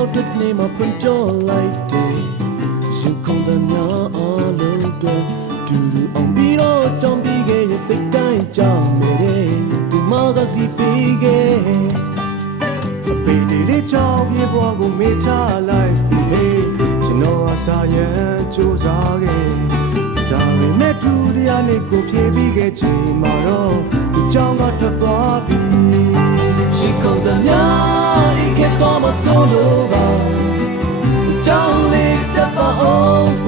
ရောက်တဲ့နေ့မှာဖွင့်ပြောလိုက်တယ်ရှင်ကုန်တဲ့နာအလုံးတော့ဒူဒူအောင်ပြီးတော့ကြောင်ပြီးခဲ့ရဲ့စိတ်တိုင်းကြောင်နေတယ်ဒီမောကဒီပြီးခဲ့အပေဒီလေးချောင်းပြေပေါ်ကိုမေ့ထားလိုက်ဟေးကျွန်တော်အစာရန်စူးစားခဲ့ဒါပေမဲ့ဒူတရားနဲ့ကိုပြေးပြီးခဲ့ချိန်မှာတော့ဒီချောင်းကထွက်သွားပြီရှင်ကုန်တဲ့နာဤကတော့မဆိုးလို့ပါ ကြောင်လေးတပ်ပါအောင်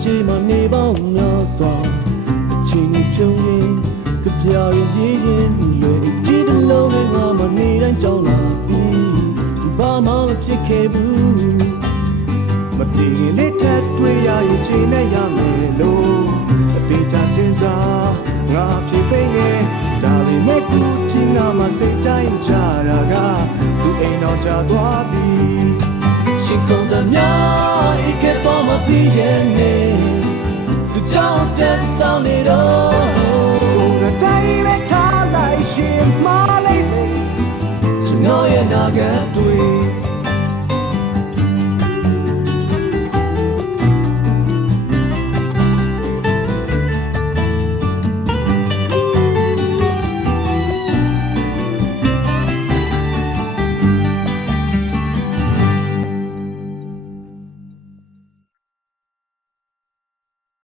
ရှိမှနေပေါင်းများစွာအချိန်ကြီးပြုံးရင်ကြပြရရေးရင်လွယ်ကြည့်တဲ့လုံးနဲ့ငါမနေတိုင်းကြောင်းလာပြီဘာမှမဖြစ်ခဲ့ဘူးမတည်ရင်လေးထက်တွေ့ရရင်ချိန်နဲ့ရမယ်လို့အသေးချစဉ်းစားငါဖြစ်ပေရဲ့ဒါပေမဲ့သူချင်းငါမစိတ်တိုင်းချတာကသူအိမ်တော်ချသွားပြီရှင်ကုန်တဲ့များ တက်ဆောင်နေတော့ဘုံကတိုင်းပဲထားလိုက်ရှင်မာလိုက်မယ်ကျွန်တော်ရဲ့နာခံတွေ့